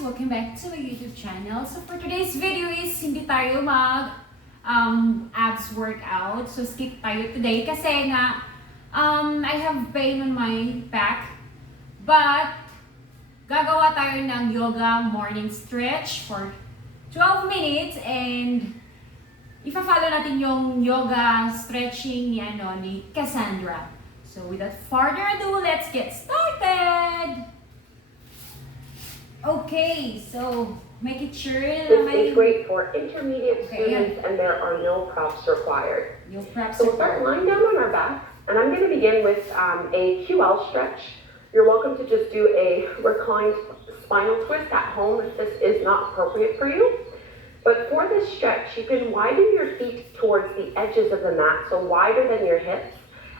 Welcome back to my YouTube channel. So for today's video is hindi tayo mag abs workout. So skip tayo today kasi nga I have pain on my back. But gagawa tayo ng yoga morning stretch for 12 minutes and ipa-follow natin yung yoga stretching ni Cassandra. So without further ado, let's get started! Okay, so make it sure This is great for intermediate students and there are no props required. No props so we'll start lying down on our back and I'm going to begin with a QL stretch. You're welcome to just do a reclined spinal twist at home if this is not appropriate for you. But for this stretch, you can widen your feet towards the edges of the mat, so wider than your hips,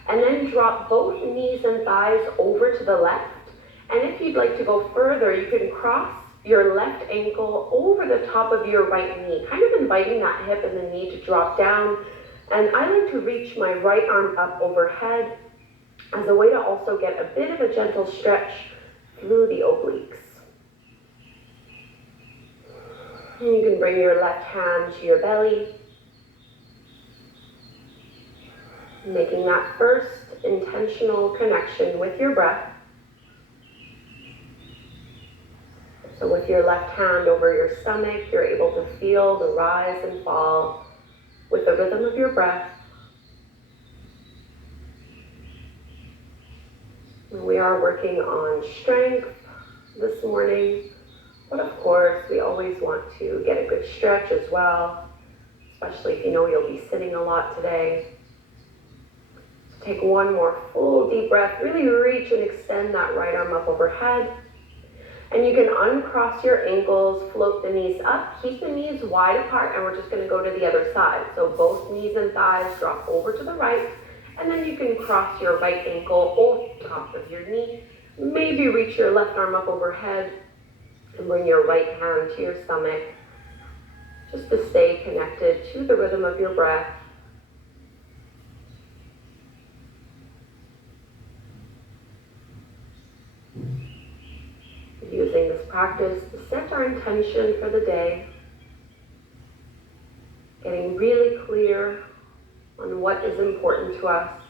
and then drop both knees and thighs over to the left. And if you'd like to go further, you can cross your left ankle over the top of your right knee, kind of inviting that hip and the knee to drop down. And I like to reach my right arm up overhead as a way to also get a bit of a gentle stretch through the obliques. And you can bring your left hand to your belly, making that first intentional connection with your breath. So with your left hand over your stomach, you're able to feel the rise and fall with the rhythm of your breath. And we are working on strength this morning, but of course, we always want to get a good stretch as well, especially if you know you'll be sitting a lot today. So take one more full deep breath, really reach and extend that right arm up overhead. And you can uncross your ankles, float the knees up, keep the knees wide apart, and we're just going to go to the other side. So both knees and thighs drop over to the right, and then you can cross your right ankle over top of your knee. Maybe reach your left arm up overhead and bring your right hand to your stomach, just to stay connected to the rhythm of your breath. Using this practice to set our intention for the day, getting really clear on what is important to us,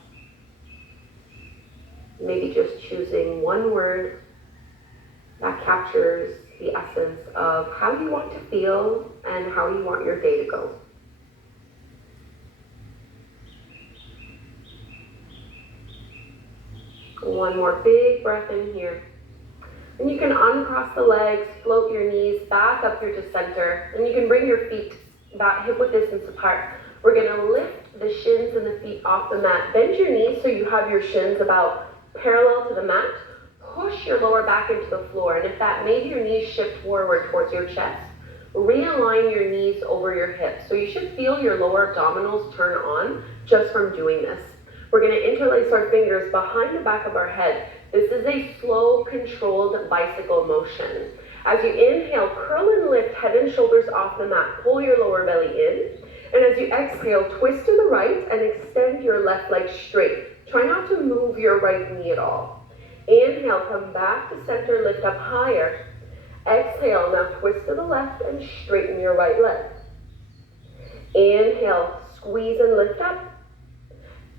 maybe just choosing one word that captures the essence of how you want to feel and how you want your day to go. One more big breath in here. And you can uncross the legs, float your knees back up here to center, and you can bring your feet back hip-width distance apart. We're going to lift the shins and the feet off the mat. Bend your knees so you have your shins about parallel to the mat. Push your lower back into the floor, and if that made your knees shift forward towards your chest, realign your knees over your hips. So you should feel your lower abdominals turn on just from doing this. We're going to interlace our fingers behind the back of our head. This is a slow, controlled bicycle motion. As you inhale, curl and lift head and shoulders off the mat. Pull your lower belly in. And as you exhale, twist to the right and extend your left leg straight. Try not to move your right knee at all. Inhale, come back to center, lift up higher. Exhale, now twist to the left and straighten your right leg. Inhale, squeeze and lift up.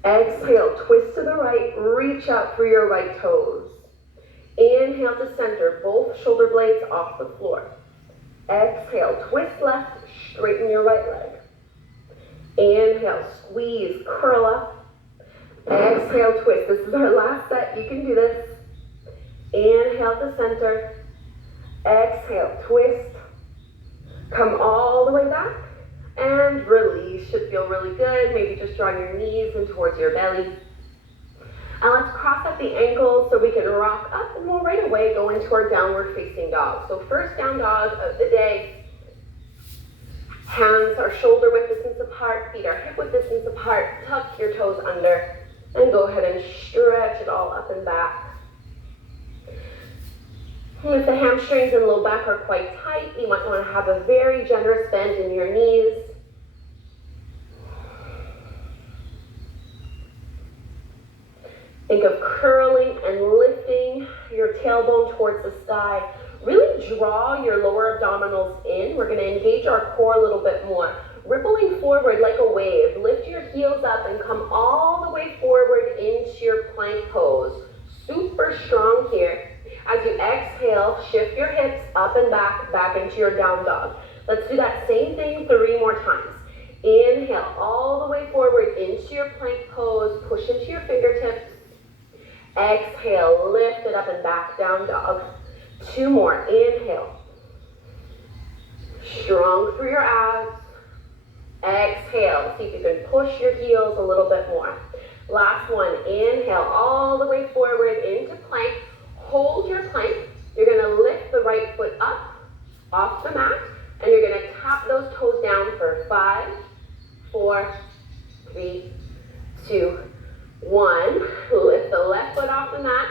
Exhale, twist to the right, reach up for your right toes. Inhale to center, both shoulder blades off the floor. Exhale, twist left, straighten your right leg. Inhale, squeeze, curl up. Exhale, twist. This is our last set, you can do this. Inhale to center. Exhale, twist. Come all the way back. And release. Should feel really good. Maybe just drawing your knees in towards your belly. And let's cross up the ankles so we can rock up and we'll right away go into our downward facing dog. So first down dog of the day. Hands are shoulder width distance apart, feet are hip width distance apart. Tuck your toes under and go ahead and stretch it all up and back. And if the hamstrings and low back are quite tight, you might want to have a very generous bend in your knees. Think of curling and lifting your tailbone towards the sky. Really draw your lower abdominals in. We're gonna engage our core a little bit more. Rippling forward like a wave. Lift your heels up and come all the way forward into your plank pose. Super strong here. As you exhale, shift your hips up and back into your down dog. Let's do that same thing 3 more times. Inhale all the way forward into your plank pose. Push into your fingertips. Exhale, lift it up and back, down dog. 2 more. Inhale. Strong through your abs. Exhale. See if you can push your heels a little bit more. Last one. Inhale all the way forward into plank. Hold your plank. You're going to lift the right foot up off the mat, and you're going to tap those toes down for 5, 4, 3, 2, 1. Lift the left foot off the mat.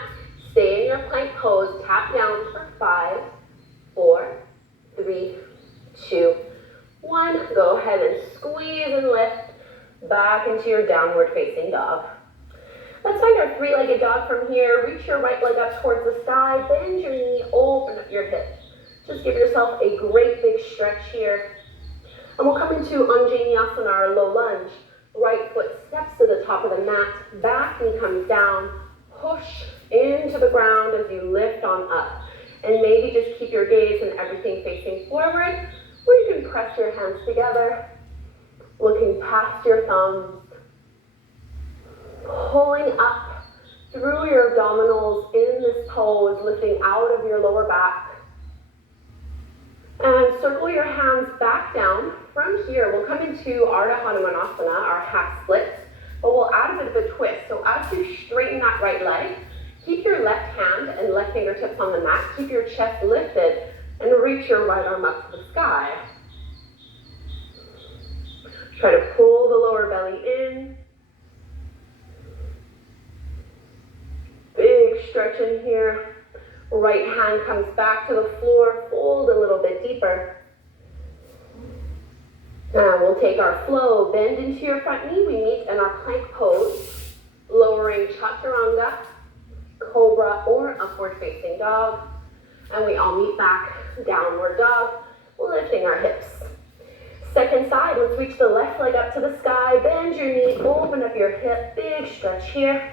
Stay in your plank pose. Tap down for 5, 4, 3, 2, 1. Go ahead and squeeze and lift back into your downward facing dog. Let's find our 3-legged dog from here. Reach your right leg up towards the sky. Bend your knee. Open up your hips. Just give yourself a great big stretch here. And we'll come into Untitled our low lunge. Right foot steps to the top of the mat. Back knee comes down. Push into the ground as you lift on up. And maybe just keep your gaze and everything facing forward, or you can press your hands together, looking past your thumbs, pulling up through your abdominals in this pose, lifting out of your lower back. And circle your hands back down. From here, we'll come into Hanumanasana, our half splits, but we'll add a bit of a twist. So as you straighten that right leg, keep your left hand and left fingertips on the mat. Keep your chest lifted and reach your right arm up to the sky. Try to pull the lower belly in. Big stretch in here. Right hand comes back to the floor. Fold a little bit deeper. Now we'll take our flow. Bend into your front knee. We meet in our plank pose. Lowering chaturanga, cobra, or upward facing dog. And we all meet back, downward dog, lifting our hips. Second side, let's reach the left leg up to the sky. Bend your knee, open up your hip. Big stretch here.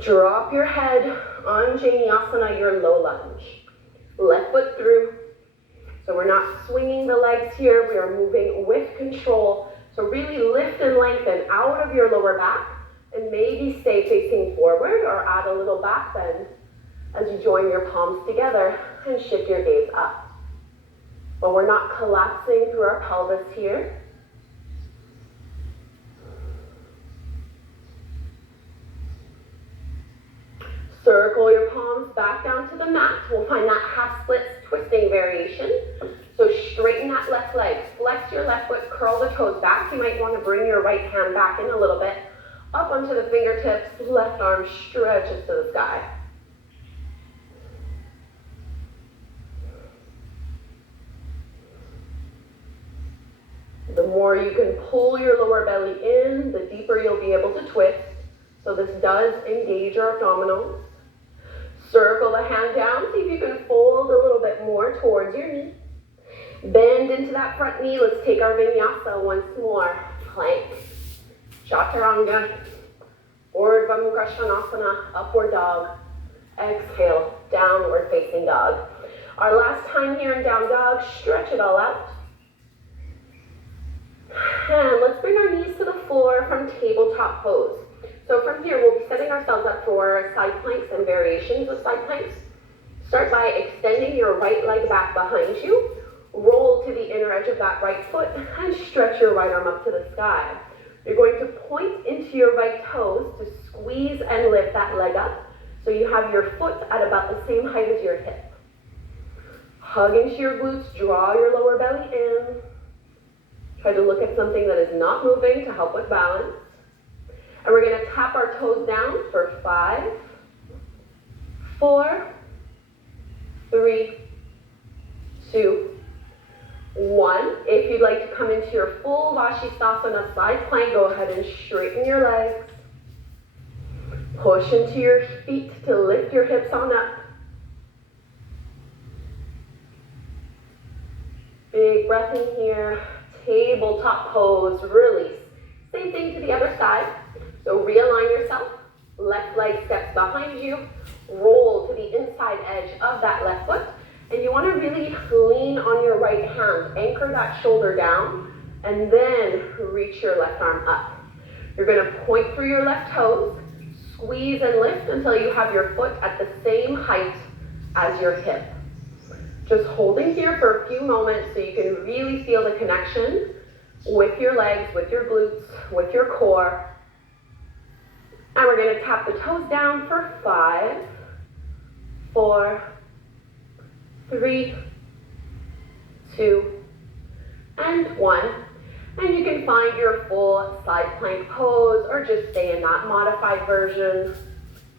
Drop your head on Janiyasana, your low lunge. Left foot through. So we're not swinging the legs here. We are moving with control. So really lift and lengthen out of your lower back and maybe stay facing forward or add a little back bend as you join your palms together and shift your gaze up. But we're not collapsing through our pelvis here. Circle your palms back down to the mat. We'll find that half splits twisting variation. So straighten that left leg. Flex your left foot, curl the toes back. You might want to bring your right hand back in a little bit. Up onto the fingertips, left arm stretches to the sky. The more you can pull your lower belly in, the deeper you'll be able to twist. So this does engage your abdominals. Circle the hand down. See if you can fold a little bit more towards your knee. Bend into that front knee. Let's take our vinyasa once more. Plank, chaturanga, urdhva mukha svanasana, upward dog. Exhale, downward facing dog. Our last time here in down dog, stretch it all out. And let's bring our knees to the floor from tabletop pose. So from here, we'll be setting ourselves up for side planks and variations of side planks. Start by extending your right leg back behind you. Roll to the inner edge of that right foot and stretch your right arm up to the sky. You're going to point into your right toes to squeeze and lift that leg up so you have your foot at about the same height as your hip. Hug into your glutes, draw your lower belly in. Try to look at something that is not moving to help with balance. And we're going to tap our toes down for 5, 4, 3, 2, 1. If you'd like to come into your full Vashisthasana side plank, go ahead and straighten your legs. Push into your feet to lift your hips on up. Big breath in here. Tabletop pose, release. Same thing to the other side. So realign yourself. Left leg steps behind you. Roll to the inside edge of that left foot. And you want to really lean on your right hand. Anchor that shoulder down. And then reach your left arm up. You're going to point through your left toes. Squeeze and lift until you have your foot at the same height as your hip. Just holding here for a few moments so you can really feel the connection with your legs, with your glutes, with your core. And we're going to tap the toes down for 5, 4, 3, 2, and 1. And you can find your full side plank pose or just stay in that modified version,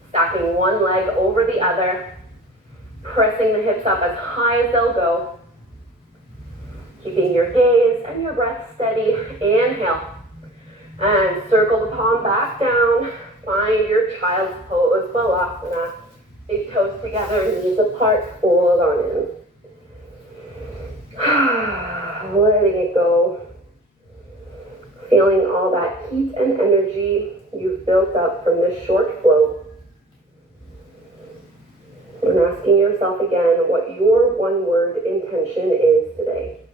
stacking one leg over the other. Pressing the hips up as high as they'll go. Keeping your gaze and your breath steady. Inhale. And circle the palm back down. Find your child's pose, Balasana. Big toes together, knees apart, hold on in. Letting it go. Feeling all that heat and energy you've built up from this short flow. And asking yourself again what your one-word intention is today.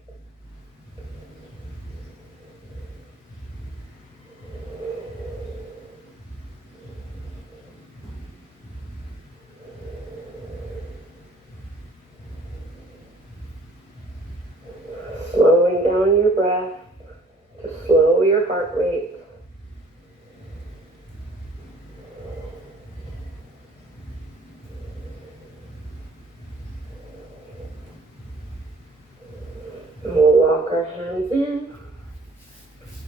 Slowing down your breath to slow your heart rate. And we'll walk our hands in,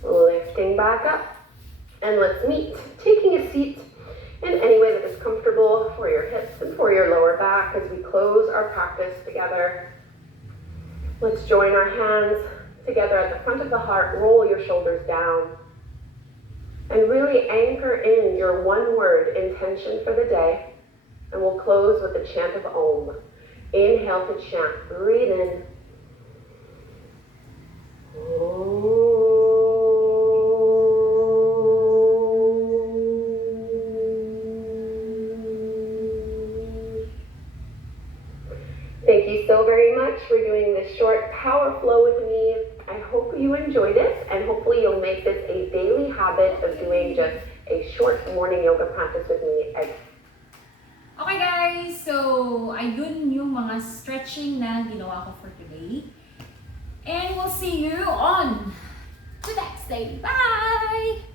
lifting back up, and let's meet, taking a seat in any way that is comfortable for your hips and for your lower back as we close our practice together. Let's join our hands together at the front of the heart, roll your shoulders down, and really anchor in your one-word intention for the day. And we'll close with the chant of Om. Inhale to chant, breathe in. Thank you so very much for doing this short power flow with me. I hope you enjoyed it, and hopefully you'll make this a daily habit of doing just a short morning yoga practice with me. Okay guys, so ayun yung mga stretching na ginawa ko for today. And we'll see you on the next day. Bye!